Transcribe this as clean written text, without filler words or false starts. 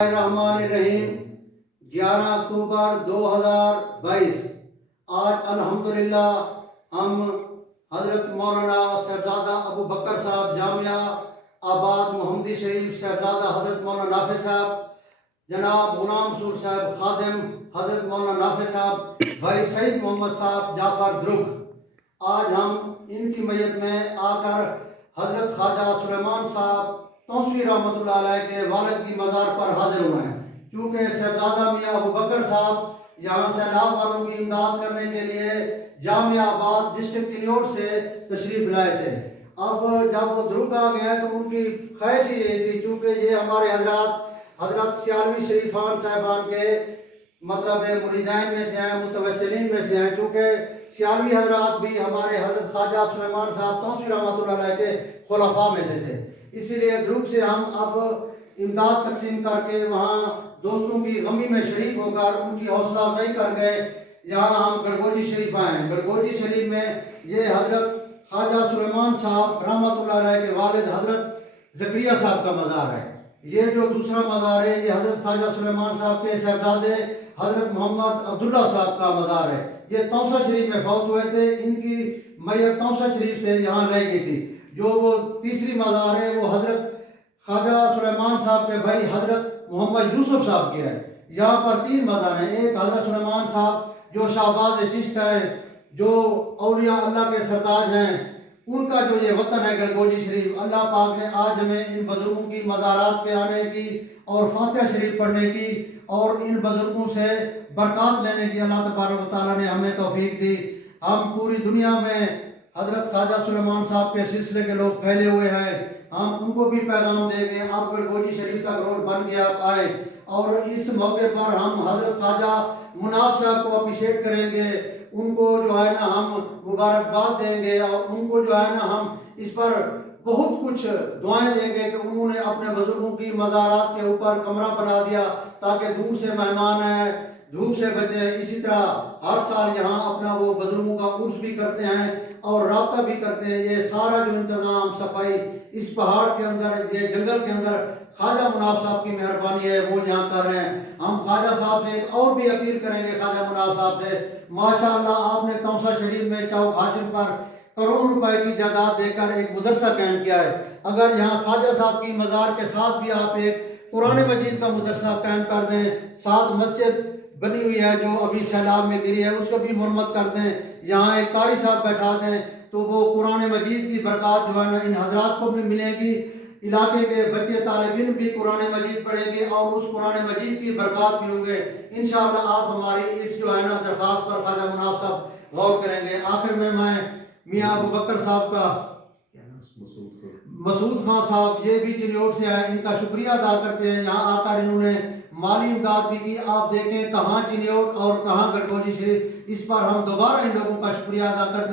الرحمن الرحیم 11 اکتوبر 2022 آج الحمدللہ ہم حضرت مولانا صاحبزادہ ابو بکر صاحب جامعہ آباد محمدی شریف صاحبزادہ حضرت مولانا نافع صاحب، جناب غلام رسول صاحب خادم حضرت مولانا نافع صاحب، بھائی سعید محمد صاحب جعفر درگ، آج ہم ان کی میت میں آ کر حضرت خواجہ سلیمان صاحب توسوی رحمۃ اللہ علیہ کے والد کی مزار پر حاضر ہوئے ہیں، چونکہ صاحبزادہ میاں ابو بکر صاحب یہاں سیلاب والوں کی امداد کرنے کے لیے جامعہ آباد ڈسٹرکٹ تنیوٹ سے تشریف لائے تھے۔ اب جب وہ درگ آ گئے تو ان کی خواہش ہی یہی تھی، چونکہ یہ ہمارے حضرت سیالوی شریفان صاحبان کے مریدین میں سے ہیں، متوسلین میں سے ہیں، چونکہ سیالوی حضرات بھی ہمارے حضرت خواجہ سلیمان صاحب توسوی رحمۃ اللہ علیہ کے خلفاء میں سے تھے۔ اسی لیے درگ سے ہم اب امداد تقسیم کر کے وہاں دوستوں کی غمی میں شریک ہو کر ان کی حوصلہ افزائی کر گئے۔ یہاں ہم گڑگوجی شریف آئے ہیں۔ گڑگوجی شریف میں یہ حضرت خواجہ سلیمان صاحب رحمۃ اللہ علیہ کے والد حضرت زکریا صاحب کا مزار ہے۔ یہ جو دوسرا مزار ہے یہ حضرت خواجہ سلیمان صاحب کے صاحبزادے حضرت محمد عبداللہ صاحب کا مزار ہے۔ یہ توسہ شریف میں فوت ہوئے تھے، ان کی میت توسہ شریف سے یہاں لائی گئی تھی۔ جو وہ تیسری مزار ہے وہ حضرت خواجہ سلیمان صاحب کے بھائی حضرت محمد یوسف صاحب کے ہے۔ یہاں پر 3 مزار ہیں، ایک حضرت سلیمان صاحب جو شہباز چشت ہے، جو اولیاء اللہ کے سرتاج ہیں، ان کا جو یہ وطن ہے گڑگوجی شریف، اللہ پاک نے آج ہمیں ان بزرگوں کی مزارات پہ آنے کی اور فاتحہ شریف پڑھنے کی اور ان بزرگوں سے برکات لینے کی اللہ تبارک و تعالیٰ نے ہمیں توفیق دی۔ ہم پوری دنیا میں حضرت خواجہ سلیمان صاحب کے سلسلے کے لوگ پھیلے ہوئے ہیں، ہم ان کو بھی پیغام دیں گے، آپ گڑگوجی شریف تک روڈ بن گیا آئے، اور اس موقع پر ہم حضرت خواجہ مناف صاحب کو اپریشیٹ کریں گے، ان کو جو ہے نا ہم مبارکباد دیں گے، اور ان کو جو ہے نا ہم اس پر بہت کچھ دعائیں دیں گے کہ انہوں نے اپنے بزرگوں کی مزارات کے اوپر کمرہ بنا دیا تاکہ دور سے مہمان آئے، دھوپ سے بچے۔ اسی طرح ہر سال یہاں اپنا وہ بزرگوں کا عرس بھی کرتے ہیں اور رابطہ بھی کرتے ہیں۔ یہ سارا جو انتظام صفائی اس پہاڑ کے اندر، یہ جنگل کے اندر خواجہ مناف صاحب کی مہربانی ہے، وہ یہاں کر رہے ہیں۔ ہم خواجہ صاحب سے ایک اور بھی اپیل کریں گے، خواجہ مناف صاحب سے، ماشاءاللہ آپ نے توسہ شریف میں چوک حاصل پر کروڑوں روپے کی جائیداد دے کر ایک مدرسہ قائم کیا ہے۔ اگر یہاں خواجہ صاحب کی مزار کے ساتھ بھی آپ ایک قرآن مجید کا مدرسہ قائم کر دیں، ساتھ مسجد بنی ہوئی ہے جو ابھی سیلاب میں گری ہے اس کو بھی مرمت کر دیں، یہاں ایک قاری صاحب بیٹھا دیں، تو وہ قرآن مجید کی برکات جو ہے نا ان حضرات کو بھی ملے گی، علاقے کے بچے طالب علم بھی قرآن مجید پڑھیں گے اور اس قرآن مجید کی برکات بھی ہوں گے۔ انشاءاللہ آپ ہماری اس جو ہے نا درخواست پر خواجہ مناف صاحب غور کریں گے۔ آخر میں میاں ابو بکر صاحب کا مسعود خان صاحب، یہ بھی تنیوٹ سے ہیں، ان کا شکریہ ادا کرتے ہیں، یہاں آ کر انہوں نے مالی امداد بھی کی۔ آپ دیکھیں کہاں تنیوٹ اور کہاں گڑگوجی شریف، اس پر ہم دوبارہ ان لوگوں کا شکریہ ادا کرتے ہیں۔